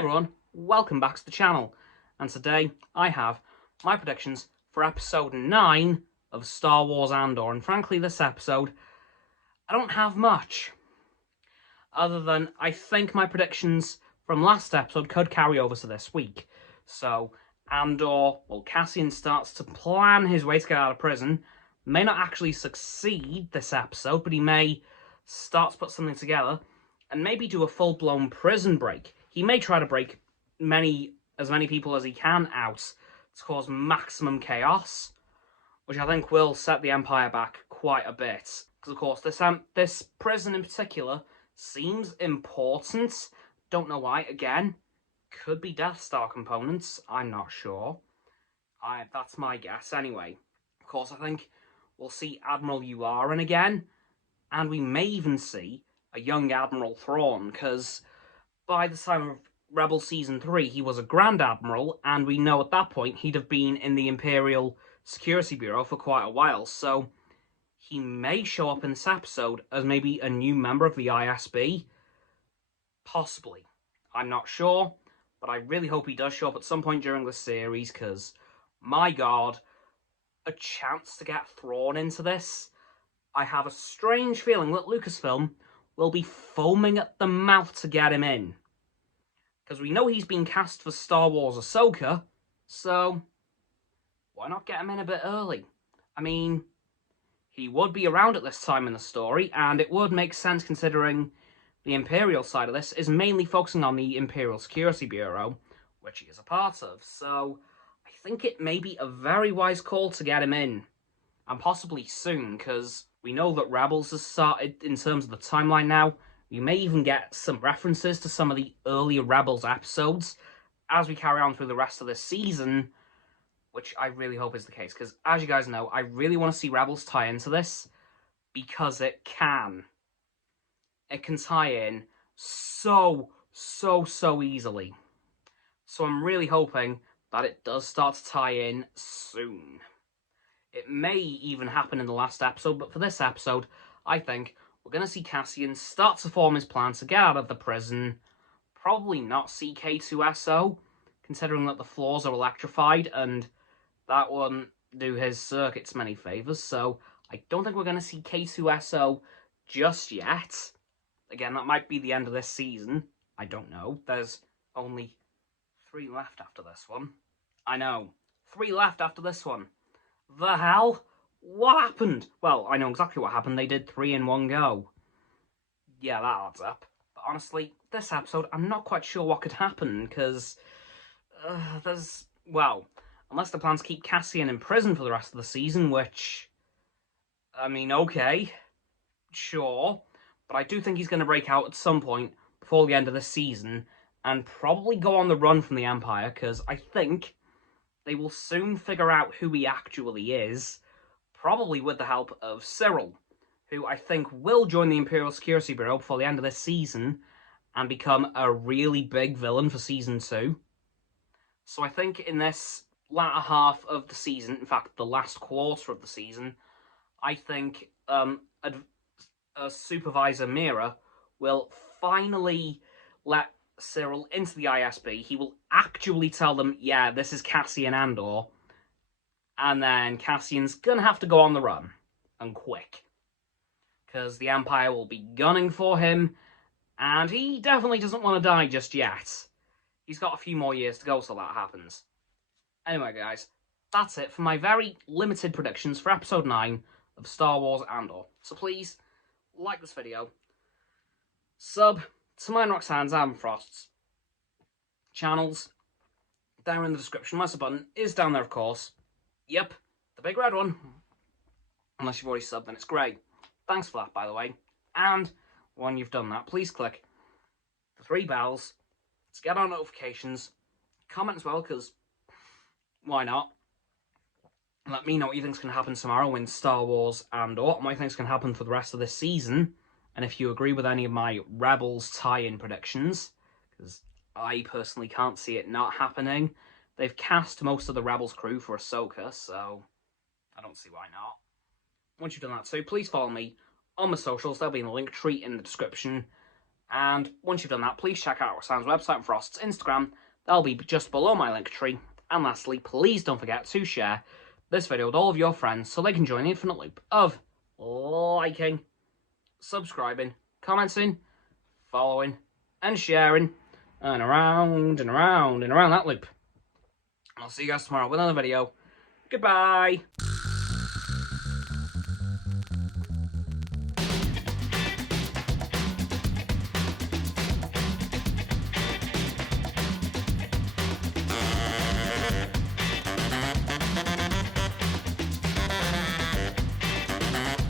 everyone, welcome back to the channel, and today I have my predictions for episode 9 of Star Wars Andor, and frankly this episode, I don't have much, other than I think my predictions from last episode could carry over to this week. So, Andor, well, Cassian starts to plan his way to get out of prison, may not actually succeed this episode, but he may start to put something together, and maybe do a full-blown prison break. He may try to break as many people as he can out to cause maximum chaos, which I think will set the Empire back quite a bit. Because, of course, this prison in particular seems important. Don't know why. Again, could be Death Star components. I'm not sure. That's my guess, anyway. Of course, I think we'll see Admiral Yularen again, and we may even see a young Admiral Thrawn, because by the time of Rebel Season 3, he was a Grand Admiral, and we know at that point he'd have been in the Imperial Security Bureau for quite a while, so he may show up in this episode as maybe a new member of the ISB. Possibly. I'm not sure, but I really hope he does show up at some point during the series, because, my god, a chance to get Thrawn into this. I have a strange feeling that Lucasfilm will be foaming at the mouth to get him in. Because we know he's been cast for Star Wars Ahsoka, so why not get him in a bit early? I mean, he would be around at this time in the story, and it would make sense considering the Imperial side of this is mainly focusing on the Imperial Security Bureau, which he is a part of, so I think it may be a very wise call to get him in, and possibly soon, because we know that Rebels has started in terms of the timeline now. We may even get some references to some of the earlier Rebels episodes as we carry on through the rest of this season, which I really hope is the case, because as you guys know, I really want to see Rebels tie into this, because it can. It can tie in so easily. So I'm really hoping that it does start to tie in soon. It may even happen in the last episode, but for this episode, I think we're going to see Cassian start to form his plan to get out of the prison. Probably not CK2SO, considering that the floors are electrified, and that wouldn't do his circuits many favours, so I don't think we're going to see K2SO just yet. Again, that might be the end of this season. I don't know. There's only 3 left after this one. I know. 3 left after this one. The hell? What happened? Well, I know exactly what happened. They did 3 in one go. Yeah, that adds up. But honestly, this episode, I'm not quite sure what could happen, because well, unless the plans keep Cassian in prison for the rest of the season, which, I mean, okay, sure, but I do think he's going to break out at some point before the end of this season, and probably go on the run from the Empire, because I think they will soon figure out who he actually is, probably with the help of Cyril, who I think will join the Imperial Security Bureau before the end of this season and become a really big villain for Season 2. So I think in this latter half of the season, in fact, the last quarter of the season, I think Supervisor Mira will finally let Cyril into the ISB. He will actually tell them, yeah, this is Cassian Andor, and then Cassian's gonna have to go on the run, and quick, because the Empire will be gunning for him, and he definitely doesn't want to die just yet. He's got a few more years to go till that happens. Anyway, guys, that's it for my very limited predictions for episode 9 of Star Wars Andor. So please, like this video, sub to mine, Roxanne's, and Frost's channels. Down in the description. My sub button is down there, of course. Yep, the big red one. Unless you've already subbed, then it's grey. Thanks for that, by the way. And when you've done that, please click the 3 bells to get our notifications. Comment as well, because why not? Let me know what you think's going to happen tomorrow in Star Wars Andor, and what you think's going to happen for the rest of this season. And if you agree with any of my Rebels tie-in predictions, because I personally can't see it not happening. They've cast most of the Rebels crew for Ahsoka, so I don't see why not. Once you've done that too, please follow me on my socials. There'll be a link tree in the description. And once you've done that, please check out Roxanne's website and Frost's Instagram. They'll be just below my link tree. And lastly, please don't forget to share this video with all of your friends so they can join the infinite loop of liking, subscribing, commenting, following, and sharing, and around and around and around that loop. I'll see you guys tomorrow with another video. Goodbye!